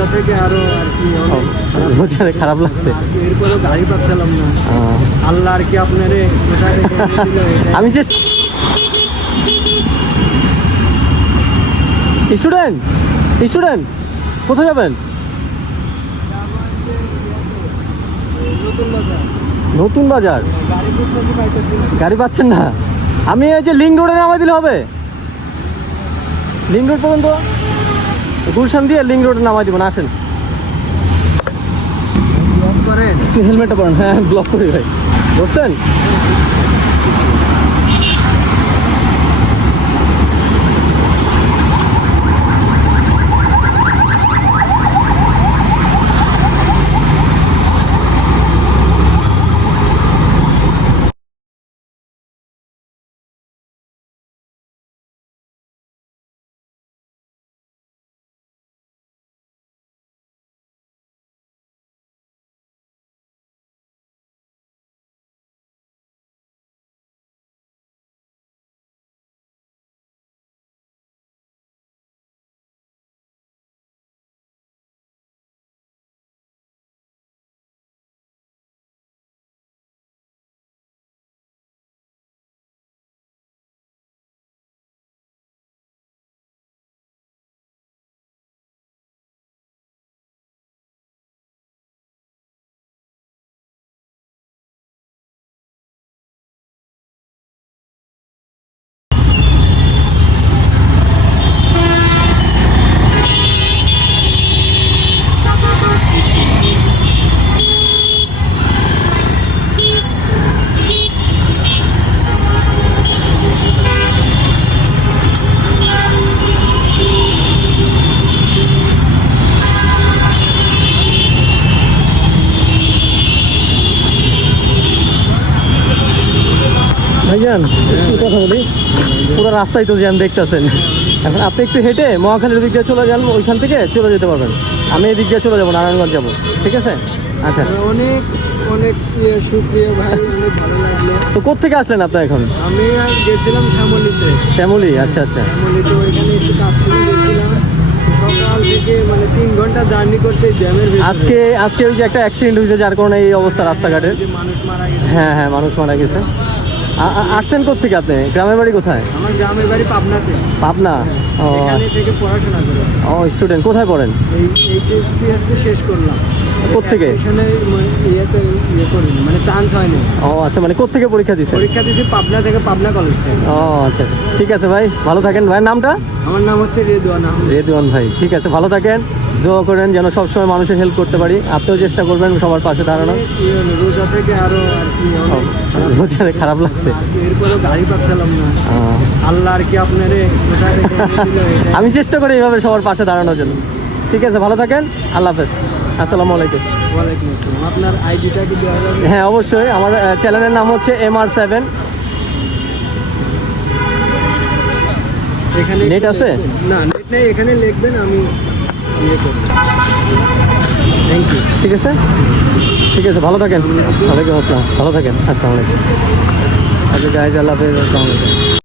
রোজা থেকে আরও আর কি অনেক খারাপ লাগছে। এরপরেও গাড়ি পাচ্ছিলাম না। আল্লাহ আর কি আপনারে। আমি চেষ্টা স্টুডেন্ট স্টুডেন্ট কোথায় যাবেন? নতুন বাজার। গাড়ি পাচ্ছেন না। আমি এই যে লিঙ্ক রোডে নামাই দিলে হবে। লিঙ্ক রোড পর্যন্ত। গুলশান দিয়ে লিঙ্ক রোডে নামাই দিবেন আসেন। একটু হেলমেটটা পরেন হ্যাঁ ব্লক করি ভাই। বুঝছেন একটু কথা বলি। পুরো রাস্তায় তো জ্যাম দেখতেছেন। এখন আপনি একটু হেঁটে মহাখালীর দিক দিয়ে চলে যান ওইখান থেকে চলে যেতে পারবেন। আমি এদিক দিয়ে চলে যাব নারায়ণগঞ্জ যাব। ঠিক আছে? আচ্ছা। অনেক অনেক ইয়ে সুপ্রিয় ভাই অনেক ভালো লাগল। তো কোত্থেকে আসলেন আপনি এখন? আমি গেছিলাম শ্যামলিতে। শ্যামলি আচ্ছা আচ্ছা। শ্যামলিতে ওইখানে একটু কাজ গেছিলাম। সকাল থেকে মানে তিন ঘণ্টা জার্নি করছে জ্যামের আজকে আজকে ওই যে একটা অ্যাক্সিডেন্ট হয়েছে যার কারণে এই অবস্থা রাস্তাঘাটের। মানুষ মারা গেছে। হ্যাঁ হ্যাঁ মানুষ মারা গেছে। আসছেন কোত্থেকে আপনি? গ্রামের বাড়ি কোথায়? আমার গ্রামের বাড়ি পাবনাতে। পাবনা? ও এখানে থেকে পড়াশোনা করে। ও স্টুডেন্ট কোথায় পড়েন? এই এইচএসসি শেষ করলাম। এডমিশনে ইয়েতে ইয়ে মানে চান্স হয়নি। ও আচ্ছা মানে কোত্থেকে পরীক্ষা দিছেন পরীক্ষা দিয়েছি পাবনা থেকে পাবনা কলেজ থেকে। ও আচ্ছা আচ্ছা। ঠিক আছে ভাই ভালো থাকেন। ভাইয়ের নামটা? আমার নাম হচ্ছে রেদওয়ান আহমেদ। রেদওয়ান ভাই ঠিক আছে ভালো থাকেন। দোয়া করেন যেন সবসময় মানুষের হেল্প করতে পারি। আপনিও চেষ্টা করবেন সবার পাশে দাঁড়ানো ইয়ে রোজা থেকে আরও অনেক খারাপ লাগছে। গাড়ি পাচ্ছিলাম না। আল্লাহ আর কি আপনারে। আমি চেষ্টা করি এইভাবে সবার পাশে দাঁড়ানোর জন্য। ঠিক আছে ভালো থাকেন। আল্লাহ হাফেজ। আসসালামু আলাইকুম। ওয়ালাইকুম আসসালাম। আপনার আইডিটা কি দেওয়া যাবে? হ্যাঁ অবশ্যই। আমার চ্যানেলের নাম হচ্ছে এম আর সেভেন এখানে নেট আছে? না নেট নেই। এখানে লিখবেন আমি ইয়ে করব। থ্যাংক ইউ ঠিক আছে? ঠিক আছে ভালো থাকেন। ওয়ালাইকুম আসসালাম। ভালো থাকেন। আসসালামু আলাইকুম। আচ্ছা গাইজ আল্লাহ হাফেজ। আসসালামু আলাইকুম।